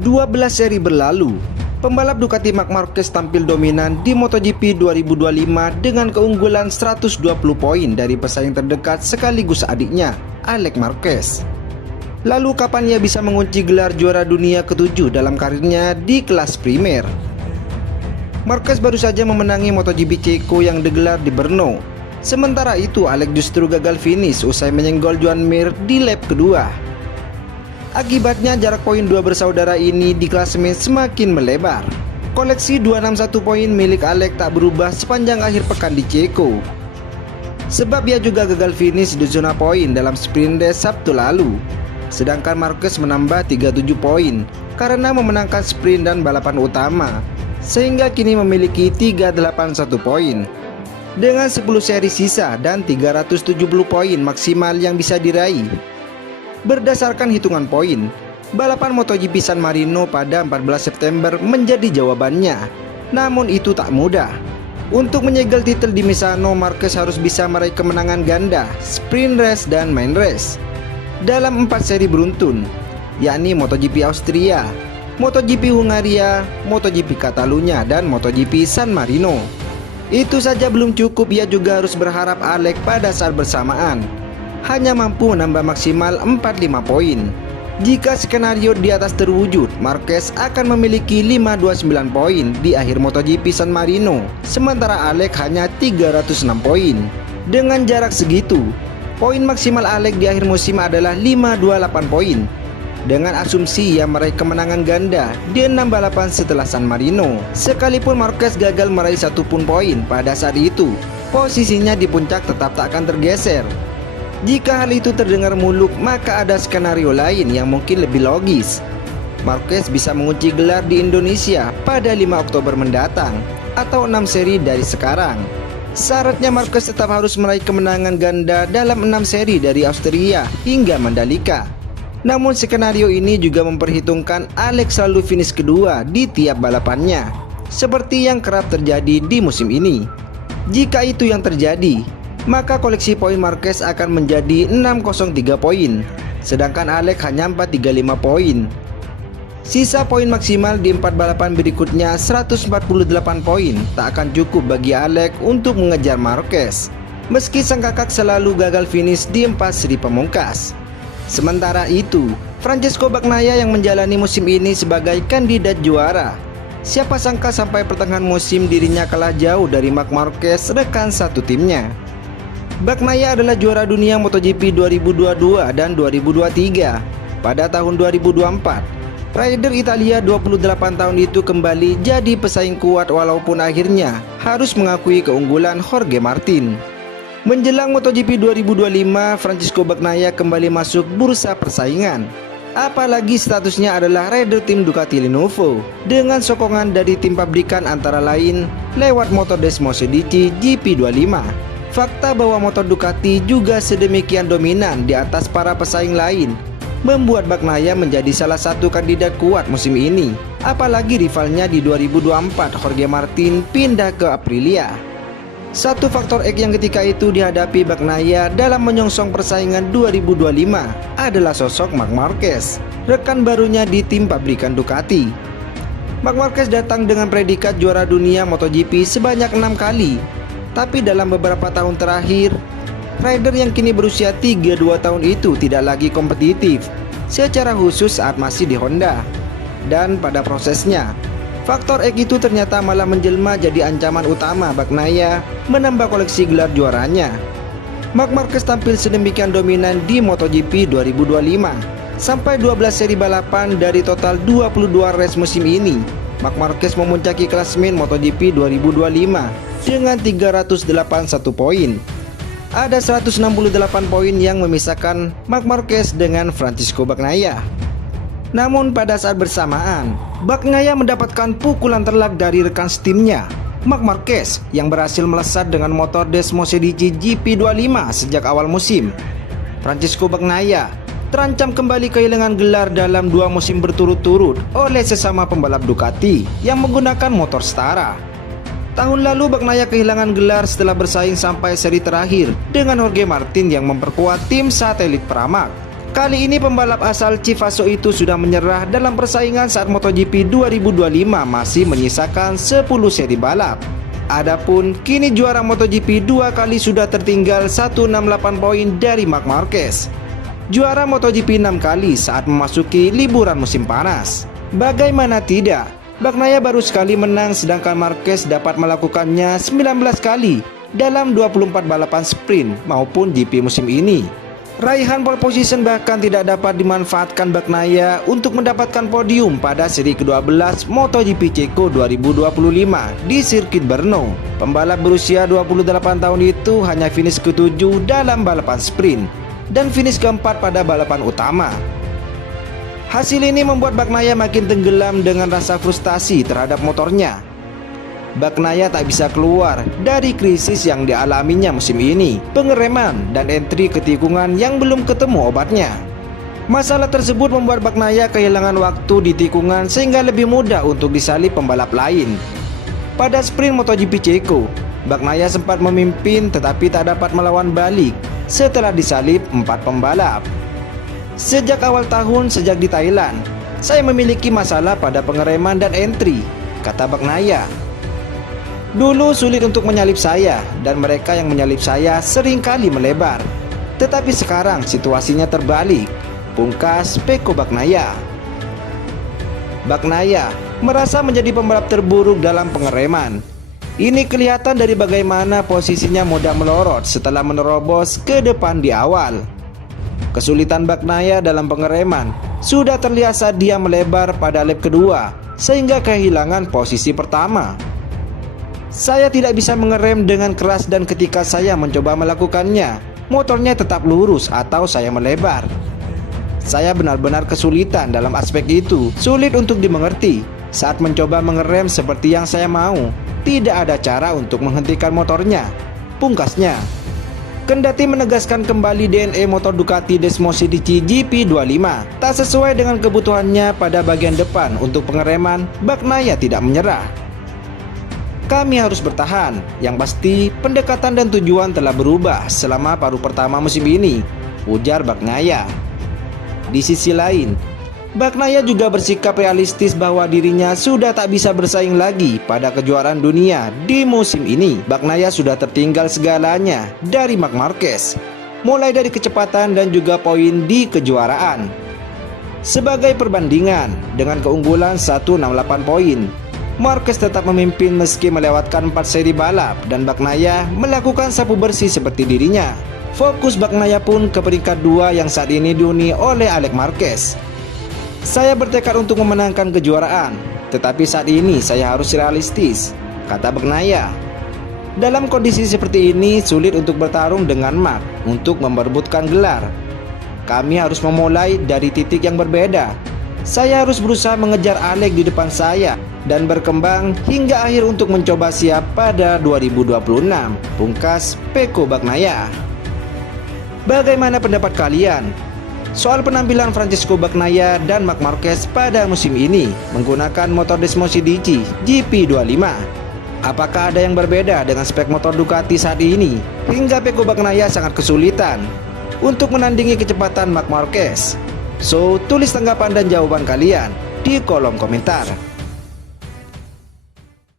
12 seri berlalu, pembalap Ducati Marc Marquez tampil dominan di MotoGP 2025 dengan keunggulan 120 poin dari pesaing terdekat sekaligus adiknya, Alex Marquez. Lalu kapan ia bisa mengunci gelar juara dunia ke-7 dalam karirnya di kelas primer? Marquez baru saja memenangi MotoGP Ceko yang digelar di Brno. Sementara itu Alex justru gagal finish usai menyenggol Joan Mir di lap kedua. Akibatnya jarak poin dua bersaudara ini di klasemen semakin melebar. Koleksi 261 poin milik Alex tak berubah sepanjang akhir pekan di Ceko. Sebab ia juga gagal finish di zona poin dalam sprint race Sabtu lalu. Sedangkan Marquez menambah 37 poin karena memenangkan sprint dan balapan utama, sehingga kini memiliki 381 poin. Dengan 10 seri sisa dan 370 poin maksimal yang bisa diraih. Berdasarkan hitungan poin, balapan MotoGP San Marino pada 14 September menjadi jawabannya. Namun itu tak mudah. Untuk menyegel titel di Misano, Marquez harus bisa meraih kemenangan ganda, sprint race dan main race dalam 4 seri beruntun, yakni MotoGP Austria, MotoGP Hungaria, MotoGP Catalunya, dan MotoGP San Marino. Itu saja belum cukup, ia juga harus berharap Alex pada saat bersamaan hanya mampu menambah maksimal 45 poin. Jika skenario di atas terwujud, Marquez akan memiliki 529 poin di akhir MotoGP San Marino, sementara Alex hanya 306 poin. Dengan jarak segitu, poin maksimal Alex di akhir musim adalah 528 poin. Dengan asumsi ia meraih kemenangan ganda di 6 balapan setelah San Marino. Sekalipun Marquez gagal meraih satu pun poin pada saat itu, posisinya di puncak tetap tak akan tergeser. Jika hal itu terdengar muluk, maka ada skenario lain yang mungkin lebih logis. Marquez bisa mengunci gelar di Indonesia pada 5 Oktober mendatang atau 6 seri dari sekarang. Syaratnya Marquez tetap harus meraih kemenangan ganda dalam 6 seri dari Austria hingga Mandalika. Namun skenario ini juga memperhitungkan Alex selalu finish kedua di tiap balapannya, seperti yang kerap terjadi di musim ini. Jika itu yang terjadi, maka koleksi poin Marquez akan menjadi 603 poin, sedangkan Alex hanya 435 poin. Sisa poin maksimal di 4 balapan berikutnya 148 poin tak akan cukup bagi Alex untuk mengejar Marquez, meski sang kakak selalu gagal finish di 4 seri pamungkas. Sementara itu, Francesco Bagnaia yang menjalani musim ini sebagai kandidat juara. Siapa sangka sampai pertengahan musim dirinya kalah jauh dari Marc Marquez, rekan satu timnya. Bagnaia adalah juara dunia MotoGP 2022 dan 2023. Pada tahun 2024, rider Italia 28 tahun itu kembali jadi pesaing kuat walaupun akhirnya harus mengakui keunggulan Jorge Martin. Menjelang MotoGP 2025, Francesco Bagnaia kembali masuk bursa persaingan. Apalagi statusnya adalah rider tim Ducati Lenovo dengan sokongan dari tim pabrikan antara lain lewat motor Desmosedici GP25. Fakta bahwa motor Ducati juga sedemikian dominan di atas para pesaing lain membuat Bagnaia menjadi salah satu kandidat kuat musim ini. Apalagi rivalnya di 2024, Jorge Martin, pindah ke Aprilia. Satu faktor X yang ketika itu dihadapi Bagnaia dalam menyongsong persaingan 2025 adalah sosok Marc Marquez, rekan barunya di tim pabrikan Ducati. Marc Marquez datang dengan predikat juara dunia MotoGP sebanyak 6 kali. Tapi dalam beberapa tahun terakhir, rider yang kini berusia 32 tahun itu tidak lagi kompetitif, secara khusus saat masih di Honda. Dan pada prosesnya, faktor X itu ternyata malah menjelma jadi ancaman utama Bagnaia menambah koleksi gelar juaranya. Marc Marquez tampil sedemikian dominan di MotoGP 2025, sampai 12 seri balapan dari total 22 race musim ini. Marc Marquez memuncaki klasemen MotoGP 2025 dengan 381 poin. Ada 168 poin yang memisahkan Marc Marquez dengan Francesco Bagnaia. Namun pada saat bersamaan, Bagnaia mendapatkan pukulan telak dari rekan setimnya, Marc Marquez, yang berhasil melesat dengan motor Desmosedici GP25 sejak awal musim. Francesco Bagnaia terancam kembali kehilangan gelar dalam 2 musim berturut-turut oleh sesama pembalap Ducati yang menggunakan motor setara. Tahun lalu Bagnaia kehilangan gelar setelah bersaing sampai seri terakhir dengan Jorge Martin yang memperkuat tim satelit Pramac. Kali ini pembalap asal Cifaso itu sudah menyerah dalam persaingan saat MotoGP 2025 masih menyisakan 10 seri balap. Adapun kini juara MotoGP 2 kali sudah tertinggal 168 poin dari Marc Marquez. Juara MotoGP 6 kali saat memasuki liburan musim panas. Bagaimana tidak, Bagnaia baru sekali menang sedangkan Marquez dapat melakukannya 19 kali dalam 24 balapan sprint maupun GP musim ini. Raihan pole position bahkan tidak dapat dimanfaatkan Bagnaia untuk mendapatkan podium pada seri ke-12 MotoGP Ceko 2025 di sirkuit Brno. Pembalap berusia 28 tahun itu hanya finish ke-7 dalam balapan sprint dan finish ke-4 pada balapan utama. Hasil ini membuat Bagnaia makin tenggelam dengan rasa frustasi terhadap motornya. Bagnaia tak bisa keluar dari krisis yang dialaminya musim ini, pengereman dan entry ke tikungan yang belum ketemu obatnya. Masalah tersebut membuat Bagnaia kehilangan waktu di tikungan sehingga lebih mudah untuk disalip pembalap lain. Pada sprint MotoGP Ceko, Bagnaia sempat memimpin tetapi tak dapat melawan balik setelah disalip 4 pembalap. Sejak awal tahun sejak di Thailand, saya memiliki masalah pada pengereman dan entry, kata Bagnaia. Dulu sulit untuk menyalip saya dan mereka yang menyalip saya seringkali melebar. Tetapi sekarang situasinya terbalik, pungkas Pecco Bagnaia. Bagnaia merasa menjadi pembalap terburuk dalam pengereman. Ini kelihatan dari bagaimana posisinya mudah melorot setelah menerobos ke depan di awal. Kesulitan Bagnaia dalam pengereman sudah terlihat saat dia melebar pada lap kedua sehingga kehilangan posisi pertama. Saya tidak bisa mengerem dengan keras dan ketika saya mencoba melakukannya, motornya tetap lurus atau saya melebar. Saya benar-benar kesulitan dalam aspek itu, sulit untuk dimengerti. Saat mencoba mengerem seperti yang saya mau, tidak ada cara untuk menghentikan motornya, pungkasnya. Kendati menegaskan kembali DNA motor Ducati Desmosedici GP25 tak sesuai dengan kebutuhannya pada bagian depan untuk pengereman, Bagnaia tidak menyerah. Kami harus bertahan, yang pasti pendekatan dan tujuan telah berubah selama paruh pertama musim ini, ujar Bagnaia. Di sisi lain, Bagnaia juga bersikap realistis bahwa dirinya sudah tak bisa bersaing lagi pada kejuaraan dunia di musim ini. Bagnaia sudah tertinggal segalanya dari Marc Marquez, mulai dari kecepatan dan juga poin di kejuaraan. Sebagai perbandingan, dengan keunggulan 168 poin, Marquez tetap memimpin meski melewatkan 4 seri balap dan Bagnaia melakukan sapu bersih seperti dirinya. Fokus Bagnaia pun ke peringkat 2 yang saat ini dihuni oleh Alex Marquez. Saya bertekad untuk memenangkan kejuaraan, tetapi saat ini saya harus realistis, kata Bagnaia. Dalam kondisi seperti ini sulit untuk bertarung dengan Marc untuk memperebutkan gelar. Kami harus memulai dari titik yang berbeda. Saya harus berusaha mengejar Alex di depan saya dan berkembang hingga akhir untuk mencoba siap pada 2026, pungkas Pecco Bagnaia. Bagaimana pendapat kalian soal penampilan Francesco Bagnaia dan Marc Marquez pada musim ini menggunakan motor Desmosedici GP25? Apakah ada yang berbeda dengan spek motor Ducati saat ini hingga Pecco Bagnaia sangat kesulitan untuk menandingi kecepatan Marc Marquez? So, tulis tanggapan dan jawaban kalian di kolom komentar.